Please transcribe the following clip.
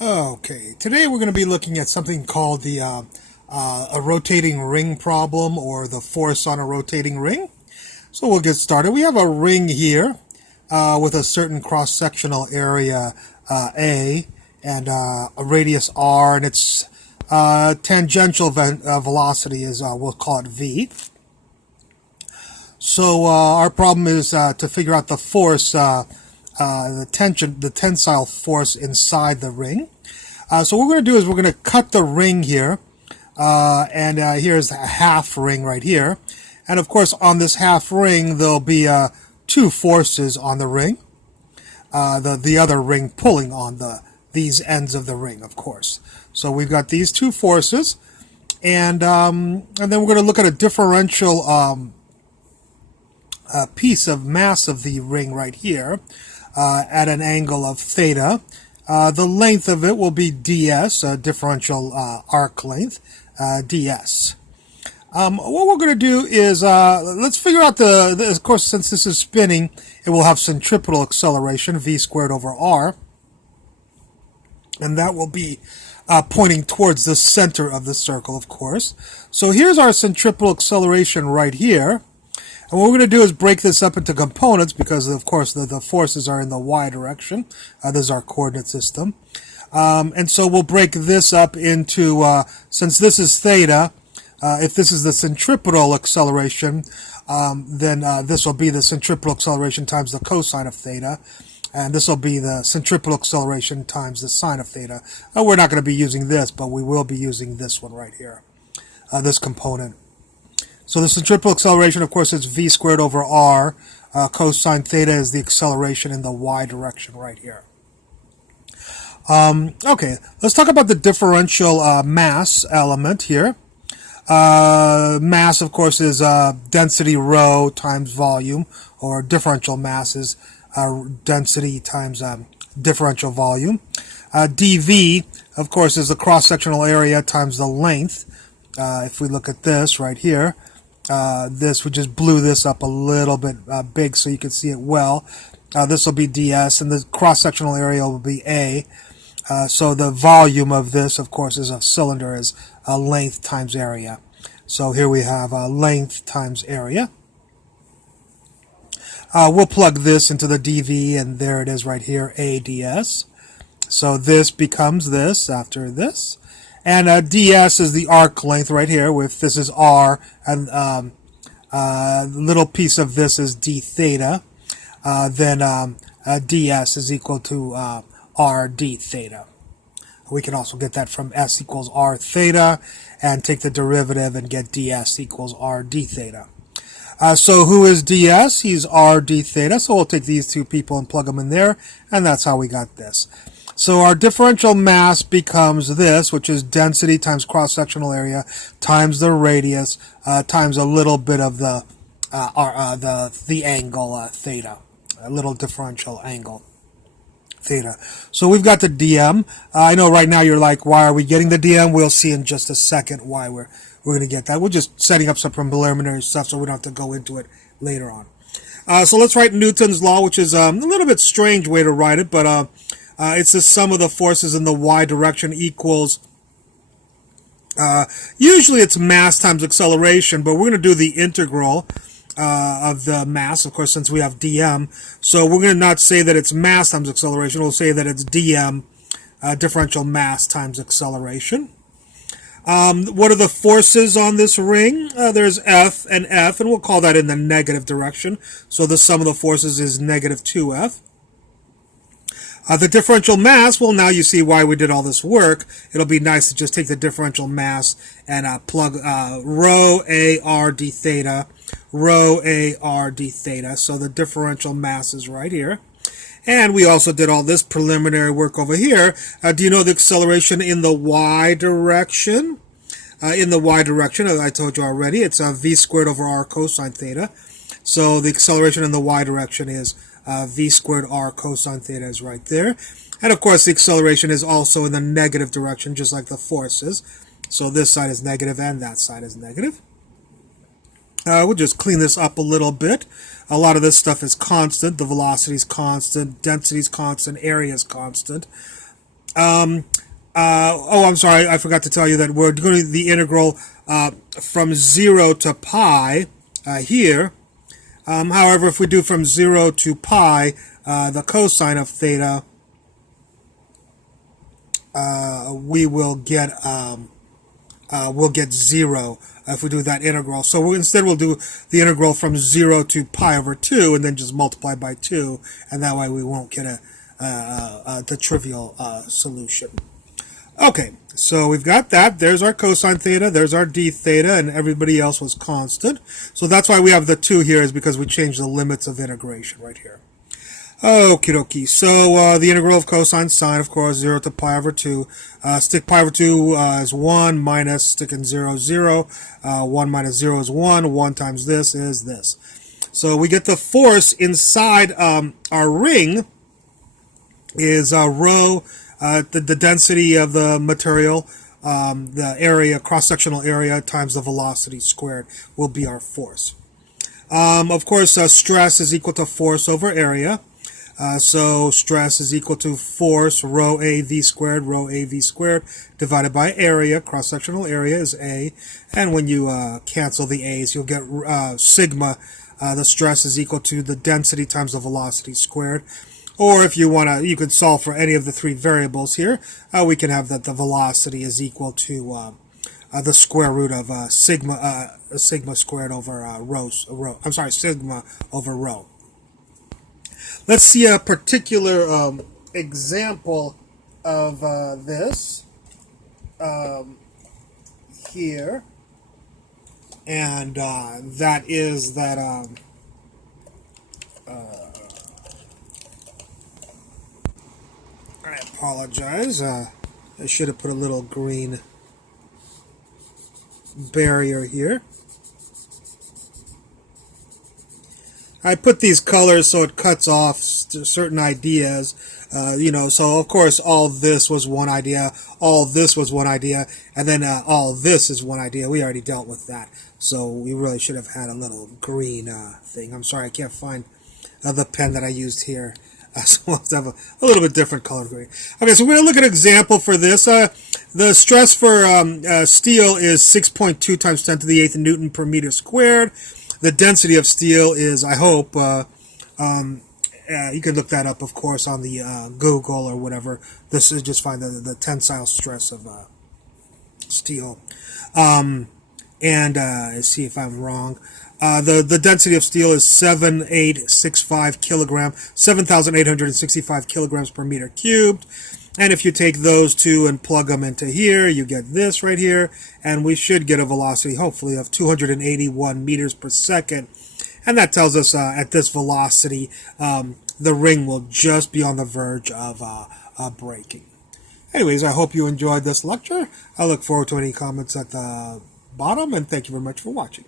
Okay, today we're going to be looking at something called the a rotating ring problem, or the force on a rotating ring. So we'll get started. We have a ring here with a certain cross-sectional area A and a radius r, and its tangential velocity is, we'll call it v. So our problem is to figure out the force, the tensile force inside the ring. So what we're going to do is we're going to cut the ring here, and here's a half ring right here. And of course, on this half ring, there'll be two forces on the ring. The other ring pulling on these ends of the ring, of course. So we've got these two forces, and then we're going to look at a differential piece of mass of the ring right here at an angle of theta. The length of it will be ds, differential arc length, ds. What we're going to do is, let's figure out of course, since this is spinning, it will have centripetal acceleration, v squared over r. And that will be pointing towards the center of the circle, of course. So here's our centripetal acceleration right here. And what we're going to do is break this up into components because, of course, the forces are in the y direction. This is our coordinate system. And so we'll break this up into, since this is theta, if this is the centripetal acceleration, then this will be the centripetal acceleration times the cosine of theta. And this will be the centripetal acceleration times the sine of theta. We're not going to be using this, but we will be using this one right here, this component. So the centripetal acceleration, of course, is v squared over r. Cosine theta is the acceleration in the y direction right here. Okay, let's talk about the differential mass element here. Mass, of course, is density rho times volume, or differential mass is density times differential volume. dv, of course, is the cross-sectional area times the length. If we look at this right here, we just blew this up a little bit big so you can see it well. This will be ds, and the cross-sectional area will be a. So the volume of this, of course, is a cylinder, is length times area. So here we have length times area. We'll plug this into the dv, and there it is right here, a ds. So this becomes this after this. And ds is the arc length right here, with this is r, and the little piece of this is d theta. Then ds is equal to r d theta. We can also get that from s equals r theta, and take the derivative and get ds equals r d theta. So who is ds? He's r d theta, so we'll take these two people and plug them in there, and that's how we got this. So our differential mass becomes this, which is density times cross-sectional area times the radius times a little bit of the angle theta, a little differential angle theta. So we've got the dm. I know right now you're like, why are we getting the dm? We'll see in just a second why we're going to get that. We're just setting up some preliminary stuff so we don't have to go into it later on. So let's write Newton's law, which is a little bit strange way to write it, but it's the sum of the forces in the y direction equals, usually it's mass times acceleration, but we're going to do the integral of the mass, of course, since we have dm. So we're going to not say that it's mass times acceleration, we'll say that it's dm, differential mass times acceleration. What are the forces on this ring? There's F, and we'll call that in the negative direction. So the sum of the forces is negative 2F. The differential mass, well, now you see why we did all this work. It'll be nice to just take the differential mass and plug rho a r d theta, rho a r d theta. So the differential mass is right here. And we also did all this preliminary work over here. Do you know the acceleration in the y direction? In the y direction, I told you already, it's v squared over r cosine theta. So the acceleration in the y direction is v squared r cosine theta is right there. And of course the acceleration is also in the negative direction, just like the forces. So this side is negative and that side is negative. We'll just clean this up a little bit. A lot of this stuff is constant. The velocity is constant, density is constant, area is constant. Oh, I'm sorry, I forgot to tell you that we're going to the integral from 0 to pi here. However, if we do from 0 to pi, the cosine of theta, we will get we'll get 0 if we do that integral. So instead we'll do the integral from 0 to pi over 2 and then just multiply by 2, and that way we won't get the trivial solution. Okay, so we've got that. There's our cosine theta, there's our d theta, and everybody else was constant. So that's why we have the 2 here, is because we changed the limits of integration right here. Okie dokie. So the integral of cosine sine, of course, 0 to pi over 2. Stick pi over 2 is 1, minus sticking 0, 0. 1 minus 0 is 1. 1 times this is this. So we get the force inside our ring is rho, the density of the material, the area, cross-sectional area, times the velocity squared will be our force. Of course, stress is equal to force over area. So stress is equal to force, rho A V squared, divided by area. Cross-sectional area is A. And when you cancel the A's, you'll get sigma. The stress is equal to the density times the velocity squared. Or if you want to, you could solve for any of the 3 variables here. We can have that the velocity is equal to the square root of sigma squared over sigma over rho. Let's see a particular example of this here, and that is that I apologize. I should have put a little green barrier here. I put these colors so it cuts off certain ideas, so of course all this was one idea, all this was one idea, and then all this is one idea. We already dealt with that, so we really should have had a little green thing. I'm sorry, I can't find the pen that I used here. So we'll have to have a little bit different color green. Okay, so we're going to look at an example for this. The stress for steel is 6.2 times 10 to the 8th Newton per meter squared. The density of steel is, I hope, you can look that up, of course, on the Google or whatever. This is just find the tensile stress of steel. See if I'm wrong. The density of steel is 7,865 kilograms, 7,865 kilograms per meter cubed. And if you take those two and plug them into here, you get this right here. And we should get a velocity, hopefully, of 281 meters per second. And that tells us at this velocity, the ring will just be on the verge of breaking. Anyways, I hope you enjoyed this lecture. I look forward to any comments at the bottom, and thank you very much for watching.